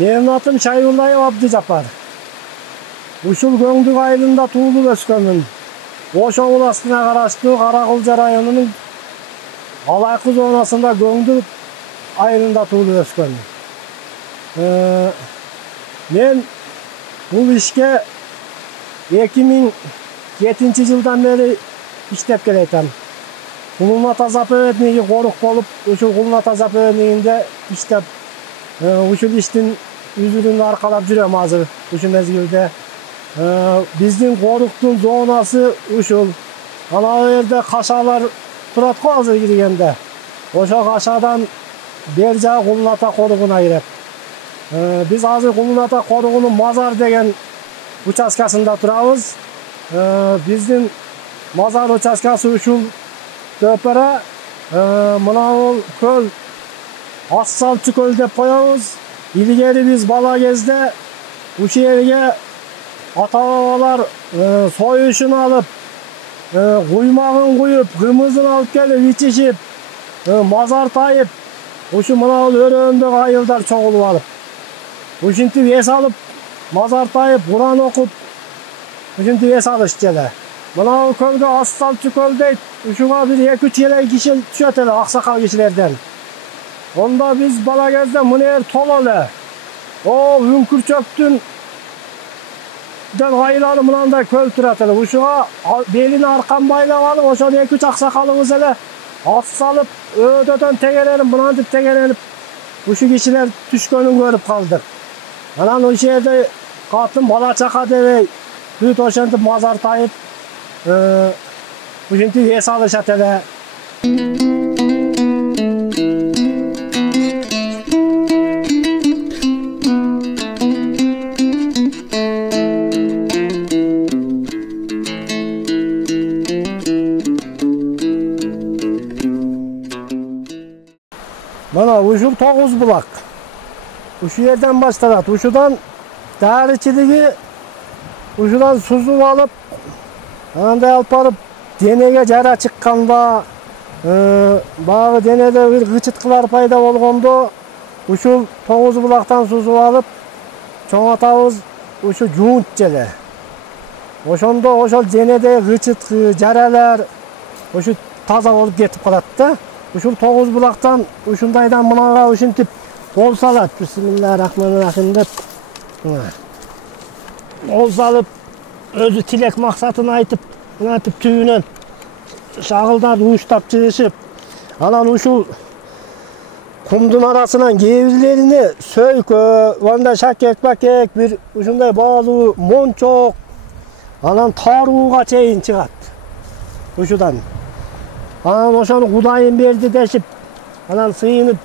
Benim atım Şayullayev Abdijapar. Uşul Göңдүк айылында туулуп өскөнмүн. Ошо областына караштуу Каракылжа районунун Алайкы зонасында Göңдүк айылында туулуп өскөнмүн. Мен бул ишке 2007-жылдан бери иштеп келатам. Кулуната заповедниги корук болуп, ушул Кулуната заповеднигинде иштеп, ушул иштин үзүрүн аркалап жүрөм азыр ушул мезгилде. Биздин коруктун зонасы ушул. Ана жерде кашалар турат го азыр киргенде. Ошо кашадан бер жагы Кулуната коругуна кирет. Биз азыр Кулуната коругунун Мазар деген участкасында турабыз. Биздин Мазар участкасы ушул төпөрө, мына бул көл асфальтчы көл деп коебуз. Илгери биз бала кезде ушул жерге ата-бабалар союшун алып, куймагын куюп, кымызын алып келип ичишип, мазар тайып, ушу мына бул өрөөндөгү айылдар чогулуп алып, ушинтип эс алып, мазар тайып, Куран окуп, ушинтип эс алышчу эле. Мына бул көлгө асфальтчы көл дейт. Ушуга бир 2-3 эле киши түшөт эле, аксакал кишилерден. Онда биз бала кезде мына жер толо эле. Үңкүрчөктүн айланып мынандай көл турат эле. Ушуга белине аркан байлап алып, ошону 2-3 аксакалыбыз эле ат салып, өтөдөн тегеренип, мынантип тегеренип, ушу кишилер түшкөнүн көрүп калдык. Анан ошол жерде катын бала чака дебей, бүт ошентип мазар тайып, ушинтип эс алышат эле. Mana ушул 9 булак. Ушул жерден башталат. Ушудан дарычылыгы ушудан сузуп алып, андай алып барып денеге жара чыкканда, багы денеде бир кычыткылар пайда болгондо, ушул 9 булактан сузуп алып, чоңотабыз ушу жуунт желе. Ошондо ошол денеде кычыткы, жаралар ушу таза болуп кетип калат да. Ушул 9 булактан ушундайдан мынага ушинтип кол салат. Бисмиллахиррахманиррахим деп. Кол салып, өзү тилек максатын айтып, мынантип түбүнөн шагылдарды уштап чыгышып, анан ушул кумдун арасынан кээ бирлерине сөйкө, анда шакек-бакек бир ушундай баалуу мончок, анан тарууга чейин чыгат. Ушудан. Анан ошону Кудайым берди дешип, анан сыйынып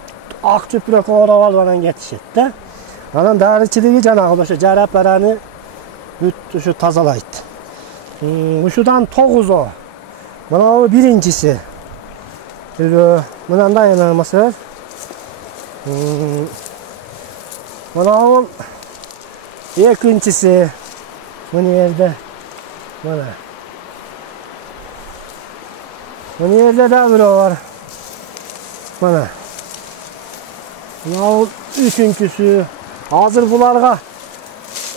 ак чүпүрөккө ороп алып анан кетишет да. Анан дарычылыгы жанагы ошо жарап араны бүт ушу тазалайт. Ушудан 9 Мына бул биринчиси. Мынандай намасы. Мына бул экинчиси. Мына жерде. Мына. Мына жерде да бирөө бар. Мына. Мына бул үчүнчүсү. Азыр буларга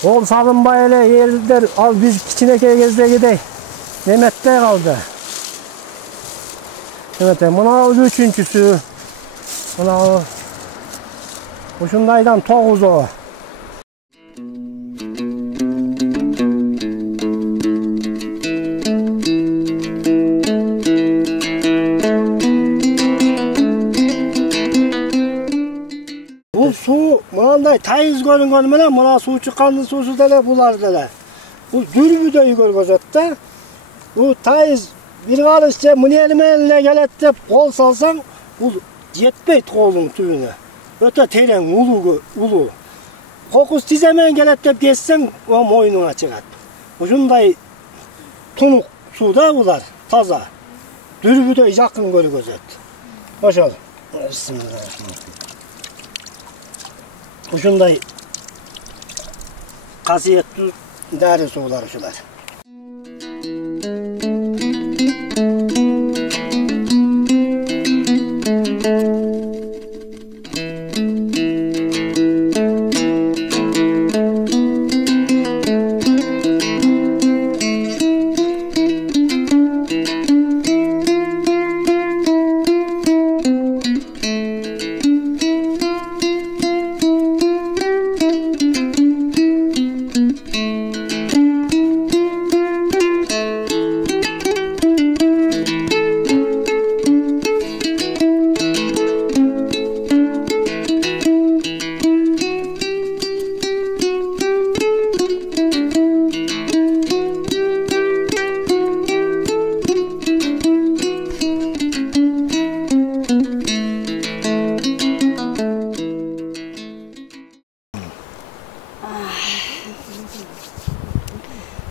кол салынбай эле элдер, ал биз кичинекей кездегидей неметте калды. Evet, mına üçüncüsü. Mına uşundaydan 9 o. Bu su mınандай tayız görüngen menен mına su çıkandı susu dele bular dele. Bu dürbüдөй көргөзөt da. Bu tayız bir karışça mınelim eline gelet dep kol salsan bu yetpeyt kolun tübüne. Öte tereң ulu. Kokus tizemen gelet dep geçsen o moynuna çıkat. Uşunday tunuk suda bular taza. Dürbüдөй jakın көрgөзөt. Oşol. Bismillahirrahmanirrahim. Uşunday kasiyetli deri sular şular.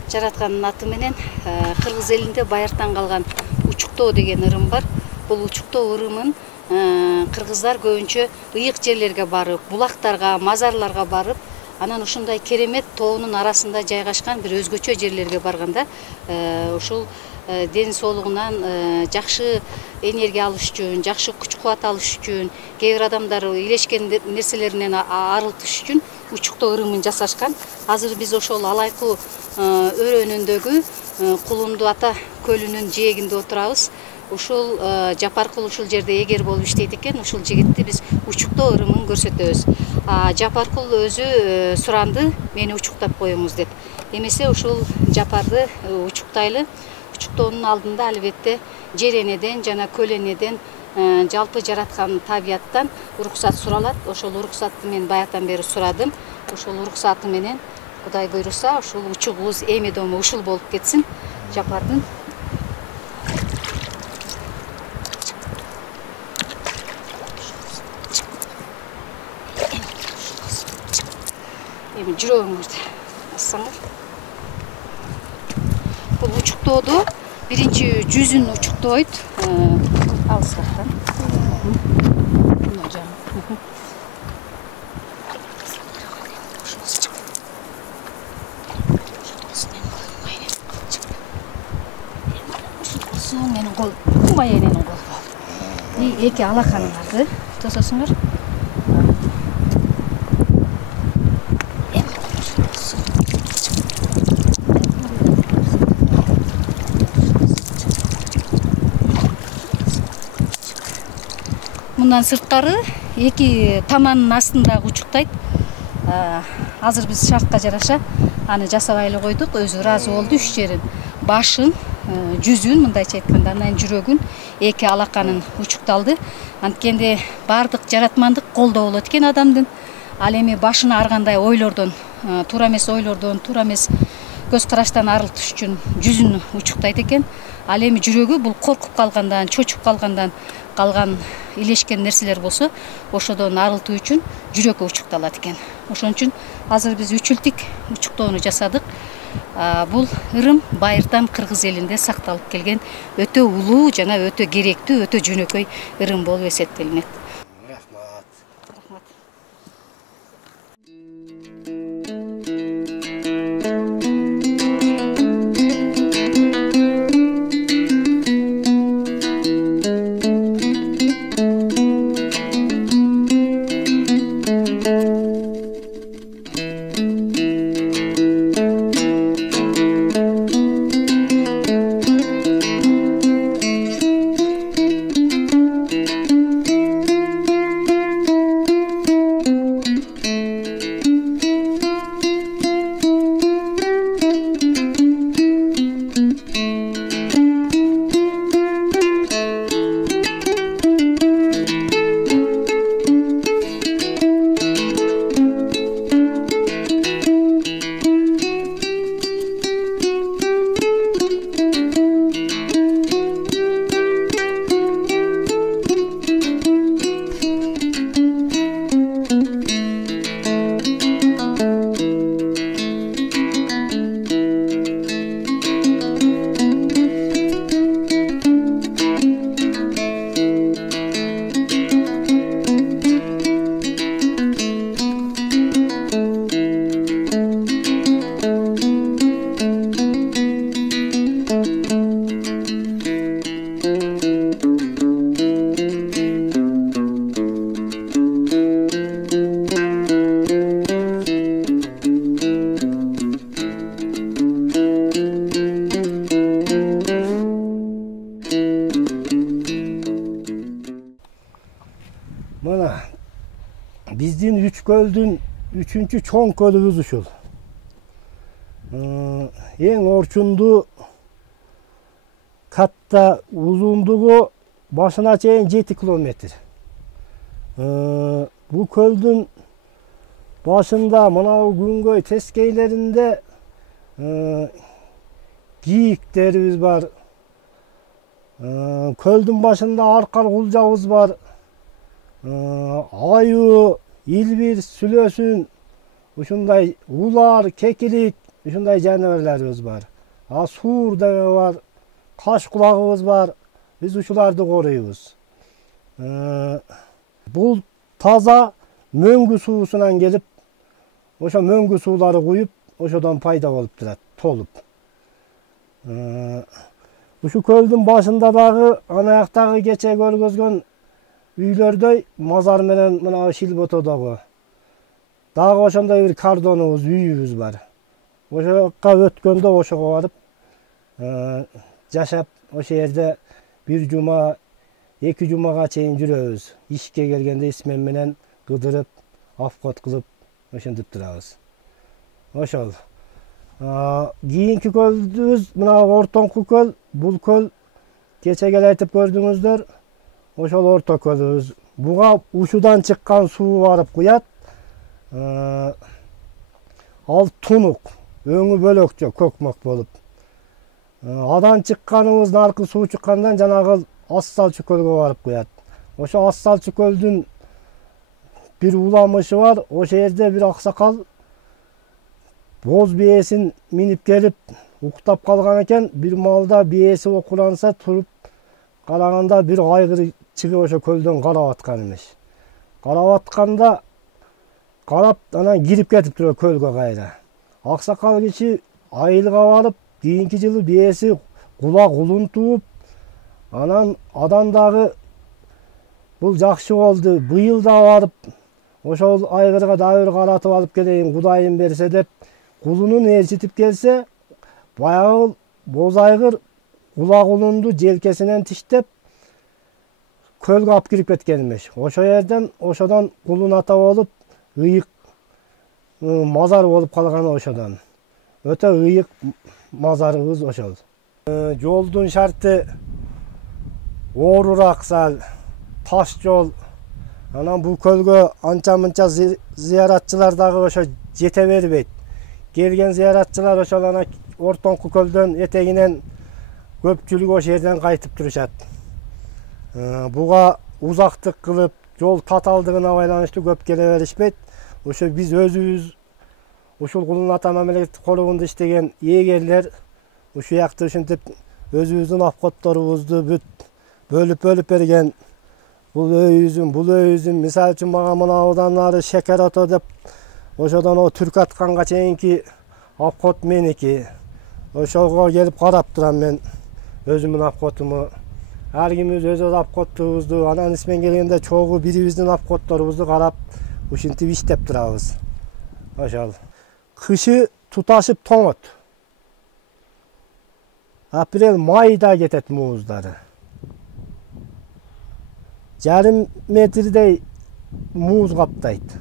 Жараткандын аты менен Кыргыз элинде байыртан калган учуктоо деген ырым бар. Бул учуктоо ырымын кыргыздар көбүнчө ыйык жерлерге барып, булактарга, мазарларга барып, анан ушундай керемет тоонун арасында жайгашкан бир өзгөчө жерлерге барганда ушул ден соолугунан жакшы энергия алыш үчүн, жакшы күч кубат алыш үчүн, кээ бир адамдар илешкен нерселеринен арылтыш үчүн учуктоо ырымын жасашкан. Азыр биз ошол Алайкуу өрөөнүндөгү Кулунду ата көлүнүн жээгинде отурабыз. Ушул Жапаркул ушул жерде эгер болуп иштейт экен, ушул жигитти биз учуктоо ырымын көрсөтөбүз. Жапаркул өзү суранды, мени учуктап коюңуз деп. Эмесе ушул жапарды учуктайлы. Учуктоонун алдында албетте жер энеден жана көл энеден жалпы жараткан табияттан уруксат суралат. Ошол уруксатты мен баягыдан бери сурадым. Ошол уруксаты менен Кудай буйруса, ушул учугубуз эмедомо ушул болуп кетсин. Жапардын эми жүрөгүңүздү ассаңар. Бул учуктоодо биринчи жүзүн учуктойт. Алсырактан. Менин кол, кумай эненин колу. Эки алаканыңарды тососуңар. Мындан сырткары эки таманын астында учуктайт. Азыр биз шартка жараша аны жасабай эле койдук. Өзү ыраазы болду. Үч жерин, башын, жүзүн, мындайча айтканда, анан жүрөгүн, эки алаканын учукталды. Анткенде бардык жаратмандык колдо болот экен адамдын. Ал эми башына ар кандай ойлордон, туура эмес ойлордон, туура эмес көз караштан арылтыш үчүн жүзүн учуктайт экен. Ал эми жүрөгү бул коркуп калгандан, чочуп калгандан калган илешкен нерселер болсо, ошодон арылтуу үчүн жүрөккө учукталат экен. Ошон үчүн азыр биз 3 жылдык учуктоону жасадык. Бул ырым байыртан Кыргыз элинде сакталып келген өтө улуу жана өтө керектүү, өтө жөнөкөй ырым болуп эсептелинет. Mana bizdin 3 göldün 3-cü çoğun kölübüz uşul. En orçundu katta uzunluğu başına çeyin 7 kilometre. Bu köldün başında mana Güngöy teskeylerinde giyiklerimiz var. Köldün başında arkal kulcağız var. Ayı, ilbir, sülösün, uşunday ular, kekilik, uşunday canavarlarımız var. Sur da var, kaş kulağımız var. Biz uşulardı koruyubuz. Bu taza möngü suusundan gelip, oşa möngü suuları koyup, oşadan payda olup durat, tolup. Şu köldün başında dağı, anayaktagı geçe görgözgön üylörдөй mazar menen mına Şilboto'dagı. Dağı oşonda bir kardonumuz, üyübüz var. Oşoqa ötkөндө oşoga barıp жашап, oşo yerde bir cuma, 2 cumaga çeyin жүрөбүz. İşke gelgende ismen menen gıdırıp, afkot kılıp, oşontup turabız. Oşol. Kийинки көлүбүз мына ортоңку көl, бул көl кече келе айтып көрдүңүздөр. Oşol orta kölübüz. Buğa uşudan çıkan suyu varıp kuyat. Al tunuk. Öňü bölökçe kökmök bolup. Adan çıkkanыбыз narkı suyu çıkkandan janagı Assalçı kölge varıp kuyat. Oşo Assalçı köldün bir ulamışı var. Oşo yerde bir aksakal boz biyesin minip gelip uktap kalgan eken, bir malda biyesi okulansa turup karaganda bir aygır çıkıp oşo kölden karap atkan emiş. Karap atkanda karap anan girip ketip duruyor kölge gayra. Aksakal kişi ayılga varıp kийинки жылы бiyesi kulak ulun tuup anan adandagı bul jakşı oldu. Bıyıl da varıp oşol aygırga da bir karatıp alıp geleyim Kudayım berse dep kulunun erçitip gelse bayağı boz aygır kulak ulundu jelkesinden tiştep kölge alып kirip ketkenmiş. Oşo yerden oşodan kulun ata olup ıyık mazar olup kalgan oşodan. Öte ıyık mazarыбыз oşol. Joldun şartı oğrurak sal, taş yol. Anan bu kölge ança mınça ziyaratçılar oşo jete berбейт. Gelgen ziyaratçılar oşol ana ortoңку kölden eteginen köpçülük oşo yerden kaytıp duruşat. Buga uzaktık kılıp yol tataldığına baylanıştı köp kele berişpeyt. Oşo biz özübüz uşul kulun ata memlekеттик korugunda iştеген егерлер uşu yakты ушинтип өзүбүздүн afkotторубузду bölüp берген. Бул өйүзүм мисалы үчүн мага мына одан ары Шекер ото деп ошодон о түрк атканга чейинки afkot меники. Ошого келип карап турам мен өзүмдүн afkotуму. Ар кимибиз өз afkotубузду анан исмен келгенде чогуу бирибиздин afkotторубузду карап ушинтип иштеп турабыз. Ошол. Kışı tutaşıp toңot. Aprel, mayda ketet muzları. Yarım metredey muz kaptaydı.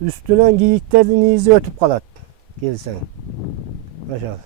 Üstünen giyiklerin izi ötüp kalat. Gelsen. Aşağı.